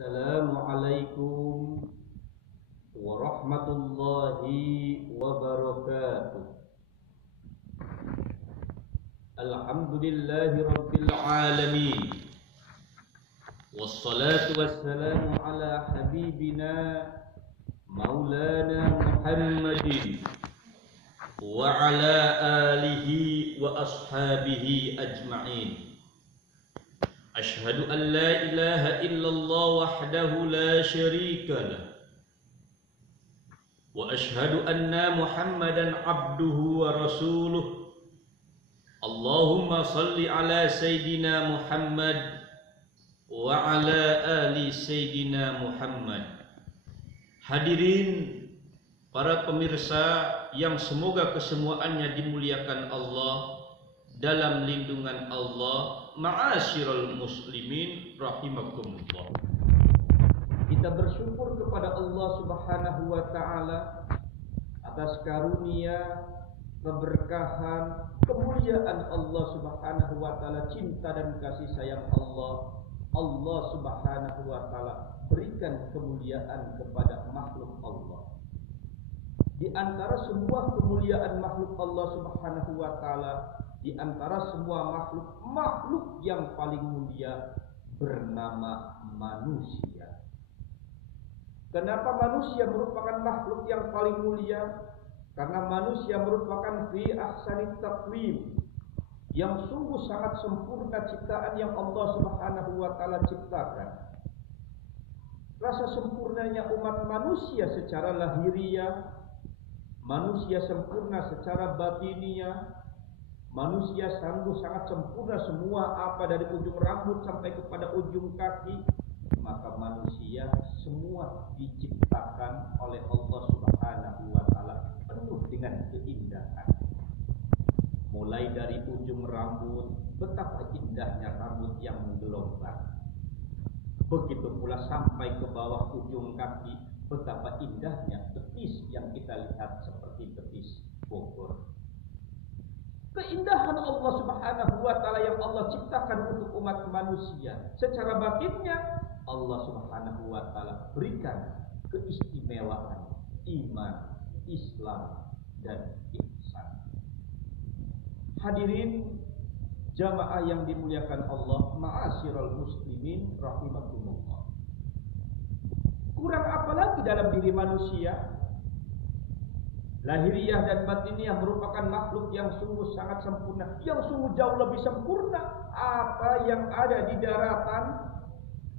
Assalamualaikum warahmatullahi wabarakatuh. Alhamdulillahi rabbil alamin. Wassalatu wassalamu ala habibina maulana Muhammadin wa ala alihi wa ashabihi ajma'in. Ashhadu an la ilaha illallah wahdahu la syarika lah wa ashhadu anna Muhammadan abduhu wa rasuluh. Allahumma salli ala Sayyidina Muhammad wa ala ali Sayyidina Muhammad. Hadirin para pemirsa yang semoga kesemuanya dimuliakan Allah, dalam lindungan Allah, ma'asyiral muslimin rahimakumullah. Kita bersyukur kepada Allah Subhanahu wa taala atas karunia, keberkahan, kemuliaan Allah Subhanahu wa taala, cinta dan kasih sayang Allah. Allah Subhanahu wa taala berikan kemuliaan kepada makhluk Allah. Di antara semua kemuliaan makhluk Allah Subhanahu wa taala, di antara semua makhluk yang paling mulia bernama manusia. Kenapa manusia merupakan makhluk yang paling mulia? Karena manusia merupakan fi ahsani taqwim, yang sungguh sangat sempurna ciptaan yang Allah Subhanahu wa taala ciptakan. Rasa sempurnanya umat manusia secara lahiriah, manusia sempurna secara batiniah, manusia sungguh sangat sempurna semua apa dari ujung rambut sampai kepada ujung kaki. Maka manusia semua diciptakan oleh Allah Subhanahu wa taala penuh dengan keindahan. Mulai dari ujung rambut, betapa indahnya rambut yang menggelombang. Begitu pula sampai ke bawah ujung kaki, betapa indahnya betis yang kita lihat seperti betis Bogor. Keindahan Allah Subhanahu wa taala yang Allah ciptakan untuk umat manusia. Secara batinnya Allah Subhanahu wa taala berikan keistimewaan iman, Islam dan ihsan. Hadirin jamaah yang dimuliakan Allah, ma'asyiral muslimin rahimakumullah. Kurang apa lagi dalam diri manusia? Lahiriah dan batiniah merupakan makhluk yang sungguh sangat sempurna, yang sungguh jauh lebih sempurna. Apa yang ada di daratan,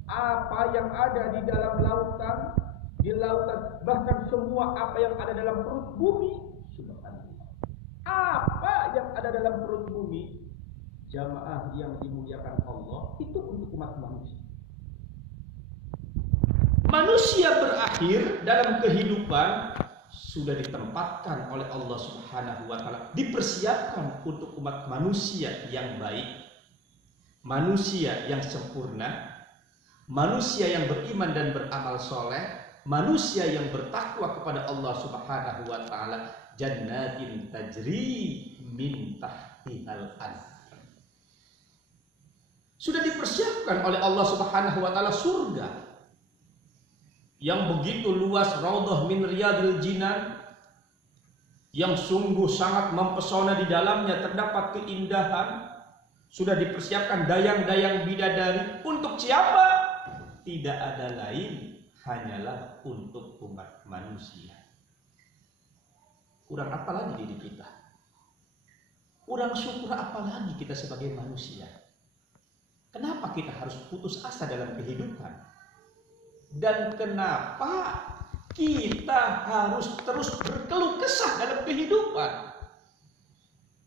apa yang ada di dalam lautan, di lautan, bahkan semua apa yang ada dalam perut bumi, subhanallah. Apa yang ada dalam perut bumi, jamaah yang dimuliakan Allah, itu untuk umat manusia. Manusia berakhir dalam kehidupan sudah ditempatkan oleh Allah Subhanahu wa taala, dipersiapkan untuk umat manusia yang baik, manusia yang sempurna, manusia yang beriman dan beramal soleh, manusia yang bertakwa kepada Allah Subhanahu wa taala. Jannatin tajri min tahtihal anhar. Sudah dipersiapkan oleh Allah Subhanahu wa taala surga yang begitu luas, raudhah min riyadil jinan, yang sungguh sangat mempesona. Di dalamnya terdapat keindahan. Sudah dipersiapkan dayang-dayang bidadari. Untuk siapa? Tidak ada lain, hanyalah untuk umat manusia. Kurang apa lagi diri kita? Kurang syukur apa lagi kita sebagai manusia? Kenapa kita harus putus asa dalam kehidupan? Dan kenapa kita harus terus berkeluh kesah dalam kehidupan?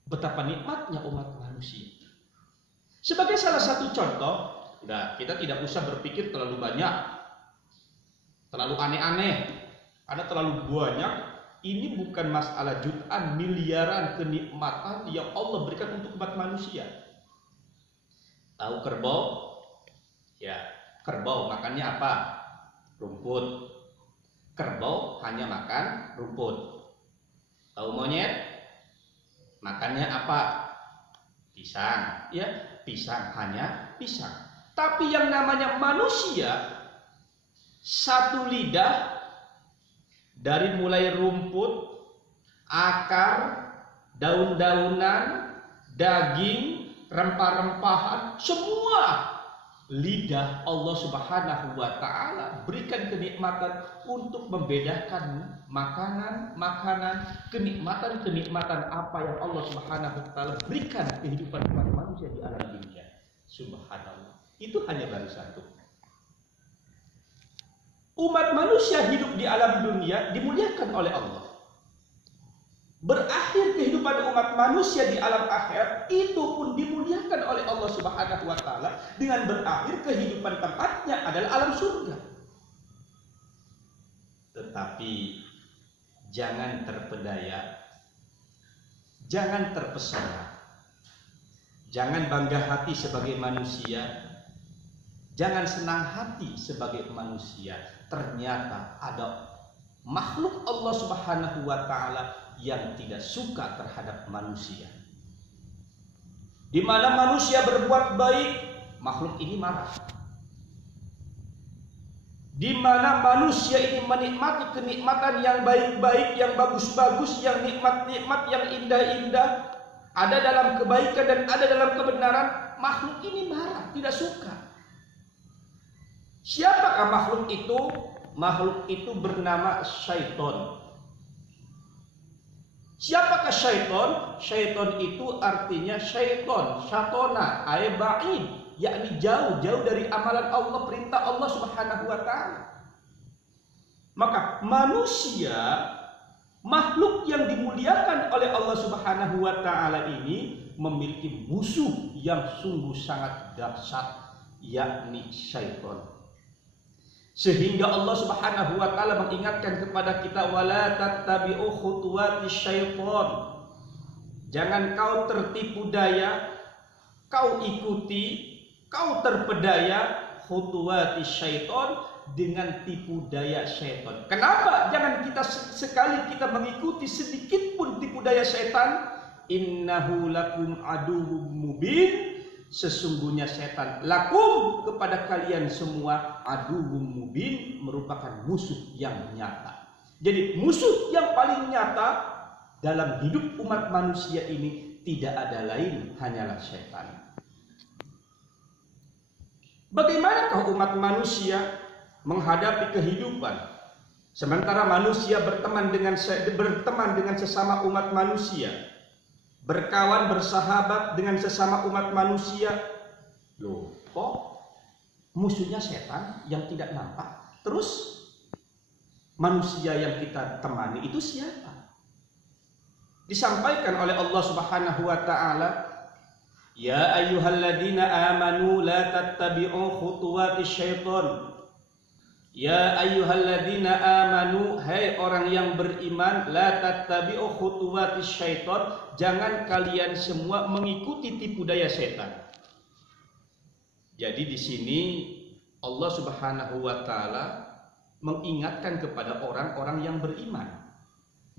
Betapa nikmatnya umat manusia. Sebagai salah satu contoh, kita tidak usah berpikir terlalu banyak, terlalu aneh-aneh, karena terlalu banyak. Ini bukan masalah jutaan, miliaran kenikmatan yang Allah berikan untuk umat manusia. Tahu kerbau? Ya, kerbau makannya apa? Rumput. Kerbau hanya makan rumput. Tahu monyet? Makannya apa? Pisang. Ya, pisang, hanya pisang. Tapi yang namanya manusia Satu lidah dari mulai rumput, akar, daun-daunan, daging, rempah-rempahan, semua lidah Allah Subhanahu wa taala berikan kenikmatan untuk membedakan makanan, kenikmatan apa yang Allah Subhanahu wa taala berikan kehidupan umat manusia di alam dunia. Subhanallah. Itu hanya baru satu. Umat manusia hidup di alam dunia dimuliakan oleh Allah. Berakhir kehidupan umat manusia di alam akhirat itu pun dimuliakan oleh Allah Subhanahu wa taala dengan berakhir kehidupan tempatnya adalah alam surga. Tetapi jangan terpedaya, jangan terpesona, jangan bangga hati sebagai manusia, jangan senang hati sebagai manusia. Ternyata ada makhluk Allah Subhanahu wa taala yang tidak suka terhadap manusia. Di mana manusia berbuat baik, makhluk ini marah. Di mana manusia ini menikmati kenikmatan yang baik-baik, yang bagus-bagus, yang nikmat-nikmat, yang indah-indah, ada dalam kebaikan dan ada dalam kebenaran, makhluk ini marah, tidak suka. Siapakah makhluk itu? Makhluk itu bernama syaitan. Siapakah syaitan? Syaitan itu artinya syaitan, syatona, ay ba'id, yakni jauh dari amalan Allah, perintah Allah Subhanahu wa taala. Maka manusia, makhluk yang dimuliakan oleh Allah Subhanahu wa taala ini memiliki musuh yang sungguh sangat dahsyat, yakni syaitan. Sehingga Allah Subhanahu wa taala mengingatkan kepada kita, wala tattabi'u khutuwatis syaitan. Jangan kau tertipu daya, kau ikuti, kau terpedaya khutuwatis syaitan, dengan tipu daya syaitan. Kenapa jangan kita sekali kita mengikuti sedikit pun tipu daya syaitan? Innahu lakum aduwwum mubin. Sesungguhnya setan lakum kepada kalian semua aduwwum mubin, merupakan musuh yang nyata. Jadi musuh yang paling nyata dalam hidup umat manusia ini tidak ada lain hanyalah setan. Bagaimanakah umat manusia menghadapi kehidupan sementara manusia berteman dengan sesama umat manusia, berkawan bersahabat dengan sesama umat manusia? Loh, kok musuhnya setan yang tidak nampak? Terus manusia yang kita temani itu siapa? Disampaikan oleh Allah Subhanahu wa taala, ya ayyuhalladzina amanu la tattabi'u khutuwatis syaitan. Ya ayyuhalladzina amanu, hai orang yang beriman, la tattabi'u khutuwatis syaitan, jangan kalian semua mengikuti tipu daya setan. Jadi di sini Allah Subhanahu wa taala mengingatkan kepada orang-orang yang beriman.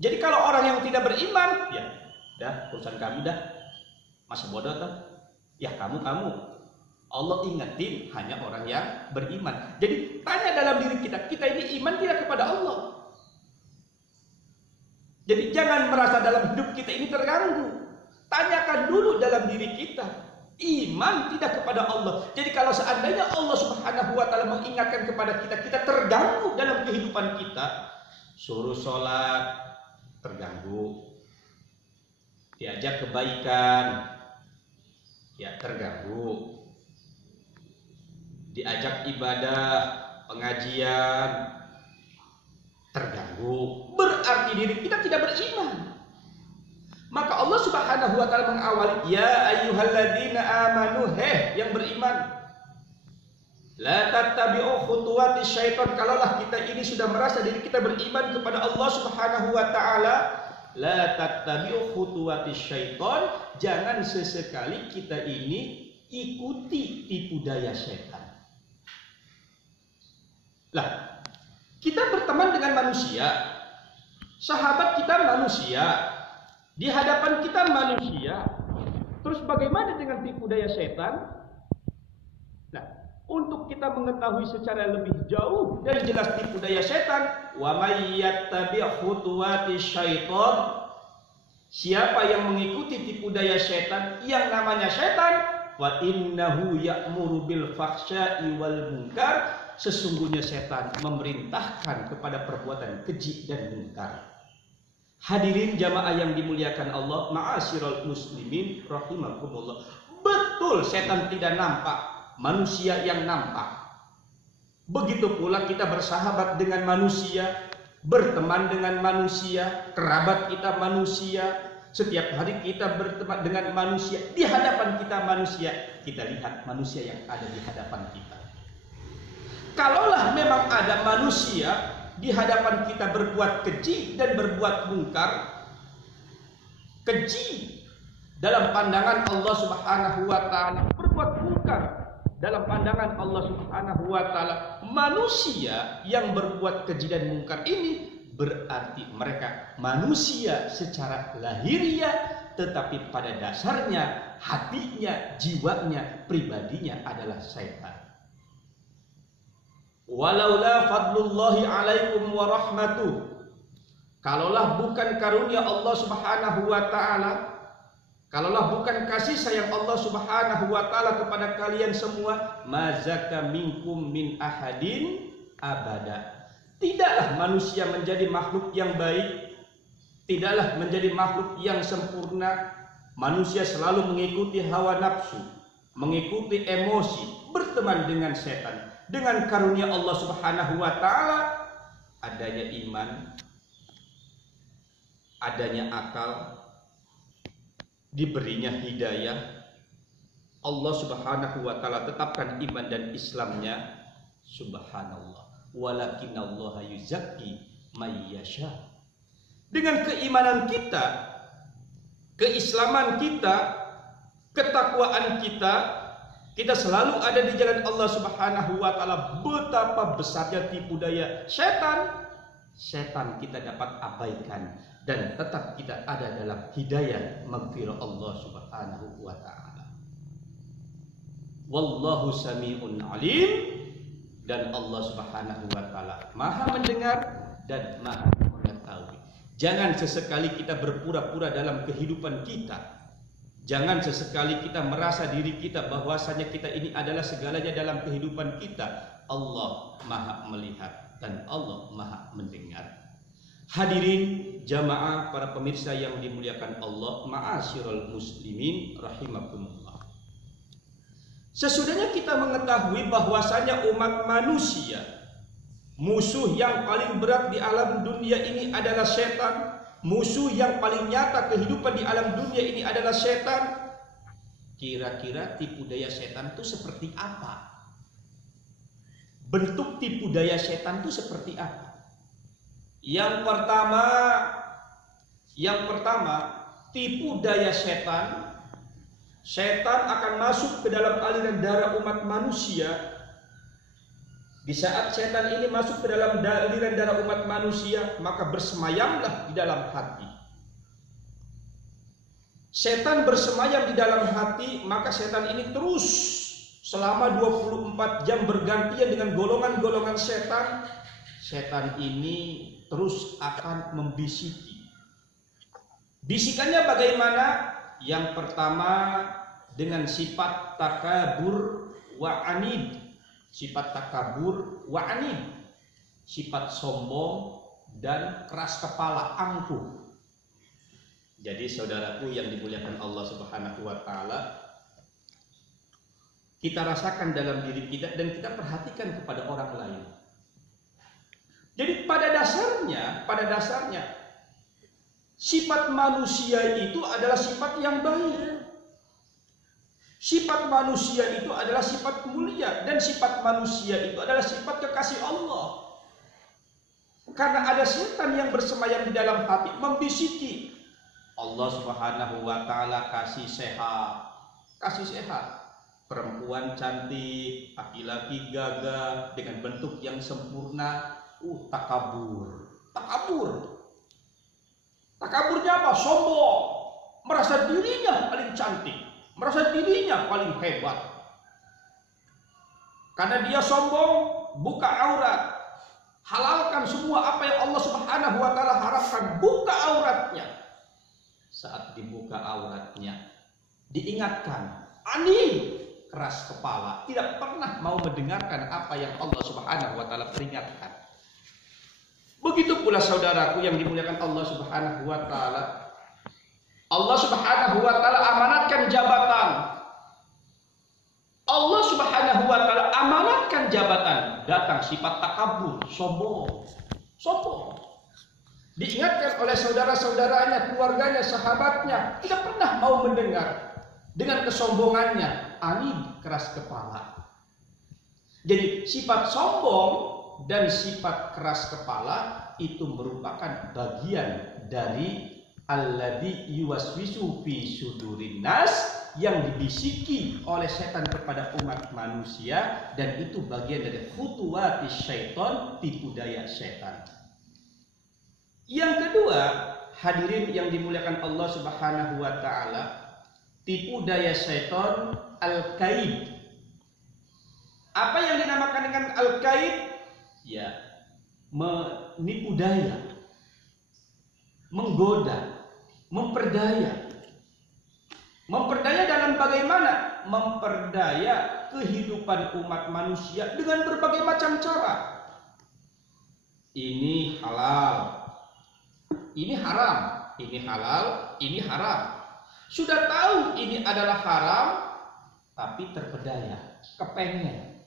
Jadi kalau orang yang tidak beriman, ya dah urusan kami dah, masa bodoh tuh. Ya kamu. Allah ingetin hanya orang yang beriman. Jadi tanya dalam diri kita ini iman tidak kepada Allah? Jadi jangan merasa dalam hidup kita ini terganggu. Tanyakan dulu dalam diri kita, iman tidak kepada Allah. Jadi kalau seandainya Allah Subhanahu wa taala mengingatkan kepada kita terganggu dalam kehidupan kita, suruh sholat terganggu, diajak kebaikan ya terganggu, diajak ibadah, pengajian terganggu, berarti diri kita tidak beriman. Maka Allah Subhanahu wa taala mengawali, ya ayyuhalladzina amanu, yang beriman, la tattabi'u khutuwatis syaitan. Kalaulah kita ini sudah merasa diri kita beriman kepada Allah Subhanahu wa taala, la tattabi'u khutuwatis syaitan, jangan sesekali kita ini ikuti tipu daya setan. Lah, kita berteman dengan manusia, sahabat kita manusia, di hadapan kita manusia. Terus bagaimana dengan tipu daya setan? Nah, untuk kita mengetahui secara lebih jauh dan jelas tipu daya setan. Wa may yattabi' khutuwati syaitan, siapa yang mengikuti tipu daya setan, yang namanya setan, wa innahu ya'muru bil fahsya'i wal munkar, sesungguhnya setan memerintahkan kepada perbuatan keji dan munkar. Hadirin jamaah yang dimuliakan Allah, ma'asyiral muslimin rahimakumullah. Betul setan tidak nampak, manusia yang nampak. Begitu pula kita bersahabat dengan manusia, berteman dengan manusia, kerabat kita manusia. Setiap hari kita berteman dengan manusia, di hadapan kita manusia, kita lihat manusia yang ada di hadapan kita. Kalaulah memang ada manusia di hadapan kita berbuat keji dan berbuat mungkar, keji dalam pandangan Allah Subhanahu wa taala, berbuat mungkar dalam pandangan Allah Subhanahu wa taala, manusia yang berbuat keji dan mungkar ini berarti mereka manusia secara lahiriah, tetapi pada dasarnya hatinya, jiwanya, pribadinya adalah syaitan. Walaula fadlullahi alaikum wa rahmatuh, kalaulah bukan karunia Allah Subhanahu wa taala, kalaulah bukan kasih sayang Allah Subhanahu wa taala kepada kalian semua, mazaka minkum min ahadin abada. Tidaklah manusia menjadi makhluk yang baik, tidaklah menjadi makhluk yang sempurna. Manusia selalu mengikuti hawa nafsu, mengikuti emosi, berteman dengan setan. Dengan karunia Allah Subhanahu wa taala, adanya iman, adanya akal, diberinya hidayah, Allah Subhanahu wa taala tetapkan iman dan Islamnya. Subhanallah, walakinallaha yuzakki may yasha. Dengan keimanan kita, keislaman kita, ketakwaan kita, kita selalu ada di jalan Allah Subhanahu wa taala. Betapa besarnya tipu daya setan, setan kita dapat abaikan dan tetap kita ada dalam hidayah maghfirah Allah Subhanahu wa taala. Wallahu sami'un alim, dan Allah Subhanahu wa taala Maha mendengar dan Maha mengetahui. Jangan sesekali kita berpura-pura dalam kehidupan kita. Jangan sesekali kita merasa diri kita bahwasanya kita ini adalah segalanya dalam kehidupan kita. Allah Maha melihat dan Allah Maha mendengar. Hadirin jamaah para pemirsa yang dimuliakan Allah, ma'asyiral muslimin rahimakumullah. Sesudahnya kita mengetahui bahwasanya umat manusia, musuh yang paling berat di alam dunia ini adalah setan. Musuh yang paling nyata kehidupan di alam dunia ini adalah setan. Kira-kira tipu daya setan itu seperti apa? Bentuk tipu daya setan itu seperti apa? Yang pertama, tipu daya setan. Setan akan masuk ke dalam aliran darah umat manusia. Di saat setan ini masuk ke dalam aliran darah umat manusia, maka bersemayamlah di dalam hati. Setan bersemayam di dalam hati, maka setan ini terus selama 24 jam bergantian dengan golongan-golongan setan. Setan ini terus akan membisiki. Bisikannya bagaimana? Yang pertama dengan sifat takabur wa anid. Sifat takabur wa anid, sifat sombong dan keras kepala, angkuh. Jadi saudaraku yang dimuliakan Allah Subhanahu wa taala, kita rasakan dalam diri kita dan kita perhatikan kepada orang lain. Jadi pada dasarnya sifat manusia itu adalah sifat yang baik. Sifat manusia itu adalah sifat mulia, dan sifat manusia itu adalah sifat kekasih Allah. Karena ada setan yang bersemayam di dalam hati membisiki. Allah Subhanahu wa taala kasih sehat. Perempuan cantik, laki-laki gagah dengan bentuk yang sempurna. Takabur. Takaburnya apa? Sombong. Merasa dirinya paling cantik, merasa dirinya paling hebat. Karena dia sombong, buka aurat. Halalkan semua apa yang Allah Subhanahu wa taala harapkan, buka auratnya. Saat dibuka auratnya, diingatkan, ani, keras kepala, tidak pernah mau mendengarkan apa yang Allah Subhanahu wa taala peringatkan. Begitu pula saudaraku yang dimuliakan Allah Subhanahu wa taala. Allah Subhanahu wa taala amanatkan jabatan. Allah Subhanahu wa taala amanatkan jabatan, datang sifat takabur, sombong. Sombong. Diingatkan oleh saudara-saudaranya, keluarganya, sahabatnya, tidak pernah mau mendengar. Dengan kesombongannya, anid, keras kepala. Jadi sifat sombong dan sifat keras kepala itu merupakan bagian dari alladzi yuwaswisu fi sudurin nas, yang dibisiki oleh setan kepada umat manusia, dan itu bagian dari khutuwatis syaitan, tipu daya setan. Yang kedua, hadirin yang dimuliakan Allah Subhanahu wa taala, tipu daya setan al-kaid. Apa yang dinamakan dengan al-kaid? Ya, menipu daya, menggoda, memperdaya. Memperdaya dalam bagaimana? Memperdaya kehidupan umat manusia dengan berbagai macam cara. Ini halal, ini haram, ini halal, ini haram. Sudah tahu ini adalah haram, tapi terpedaya, kepengen.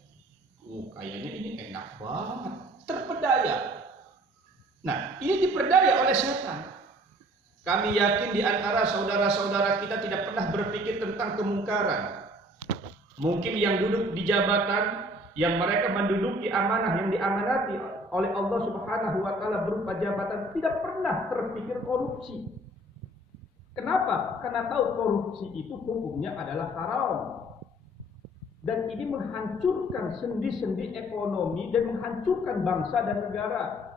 Kayaknya ini enak banget, terpedaya. Nah, ini diperdaya oleh setan. Kami yakin di antara saudara-saudara kita tidak pernah berpikir tentang kemungkaran. Mungkin yang duduk di jabatan, yang mereka menduduki amanah yang diamanati oleh Allah Subhanahu wa taala berupa jabatan, tidak pernah terpikir korupsi. Kenapa? Karena tahu korupsi itu hukumnya adalah haram. Dan ini menghancurkan sendi-sendi ekonomi dan menghancurkan bangsa dan negara.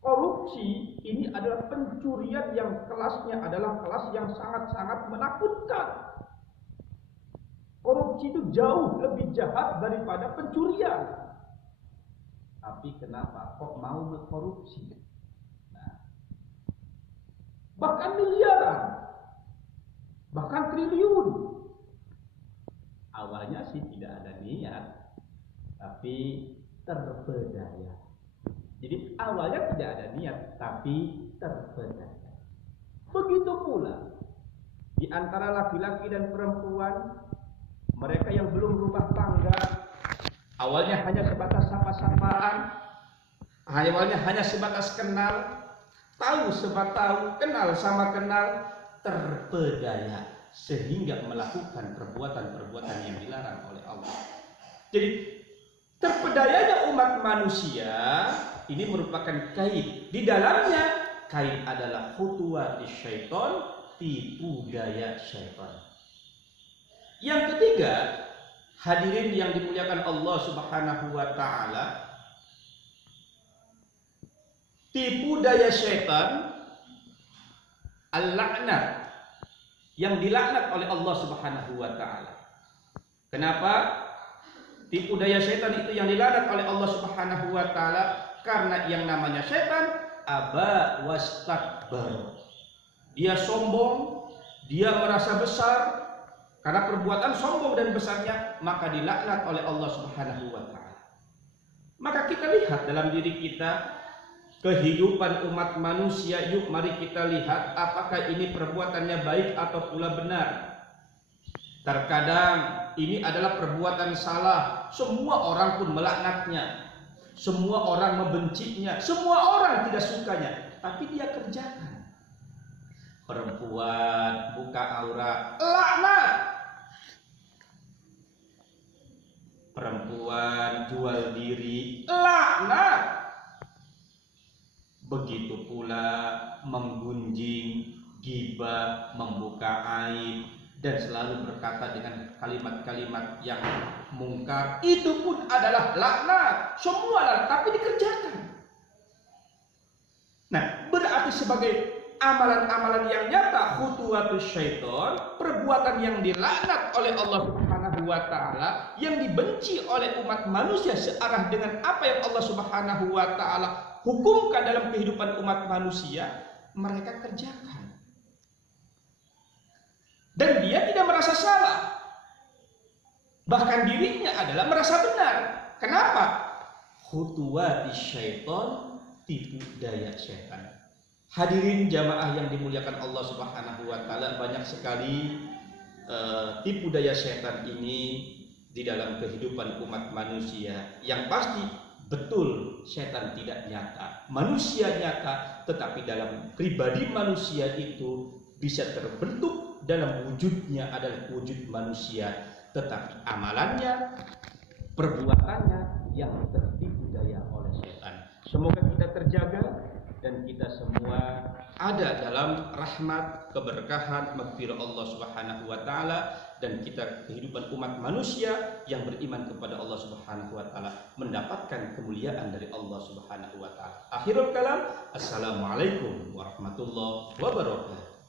Korupsi ini adalah pencurian yang kelasnya adalah kelas yang sangat-sangat menakutkan. Korupsi itu jauh lebih jahat daripada pencurian. Tapi kenapa kok mau berkorupsi? Nah, bahkan miliaran, bahkan triliun. Awalnya sih tidak ada niat, tapi terpedaya. Jadi awalnya tidak ada niat, tapi terpedaya. Begitu pula di antara laki-laki dan perempuan, mereka yang belum rumah tangga, awalnya hanya sebatas sapa-sapaan, awalnya hanya sebatas kenal, tahu sebat tahu, kenal sama kenal, terpedaya sehingga melakukan perbuatan-perbuatan yang dilarang oleh Allah. Jadi terpedayanya umat manusia ini merupakan kaid. Di dalamnya kaid adalah khutuwatis syaitan, tipu daya syaitan. Yang ketiga, hadirin yang dimuliakan Allah Subhanahu wa taala, tipu daya syaitan al-la'nat, yang dilaknat oleh Allah Subhanahu wa taala. Kenapa? Tipu daya syaitan itu yang dilaknat oleh Allah Subhanahu wa taala karena yang namanya syaitan aba wastakbar. Dia sombong, dia merasa besar. Karena perbuatan sombong dan besarnya, maka dilaknat oleh Allah Subhanahu wa taala. Maka kita lihat dalam diri kita kehidupan umat manusia. Yuk mari kita lihat apakah ini perbuatannya baik atau pula benar. Terkadang ini adalah perbuatan salah, semua orang pun melaknatnya, semua orang membencinya, semua orang tidak sukanya, tapi dia kerjakan. Perempuan buka aurat, laknat. Perempuan jual diri, laknat. Begitu pula menggunjing, ghibah, membuka aib, dan selalu berkata dengan kalimat-kalimat yang mungkar, itu pun adalah laknat. Semua tapi dikerjakan. Nah, berarti sebagai amalan-amalan yang nyata, khutuwatus syaitan, perbuatan yang dilaknat oleh Allah Subhanahu Subhanahu wa taala, yang dibenci oleh umat manusia searah dengan apa yang Allah Subhanahu wa taala hukumkan dalam kehidupan umat manusia, mereka kerjakan. Dan dia tidak merasa salah. Bahkan dirinya adalah merasa benar. Kenapa? Khutuwati syaitan, tipu daya syaitan. Hadirin jamaah yang dimuliakan Allah Subhanahu wa taala, banyak sekali tipu daya syaitan ini di dalam kehidupan umat manusia. Yang pasti betul syaitan tidak nyata, manusia nyata, tetapi dalam pribadi manusia itu bisa terbentuk dalam wujudnya adalah wujud manusia, tetapi amalannya, perbuatannya yang tertipu daya oleh setan. Semoga kita terjaga dan kita semua ada dalam rahmat, keberkahan, maghfirah Allah Subhanahu wa taala, dan kita kehidupan umat manusia yang beriman kepada Allah Subhanahu wa taala mendapatkan kemuliaan dari Allah Subhanahu wa taala. Akhirul kalam, assalamualaikum warahmatullahi wabarakatuh.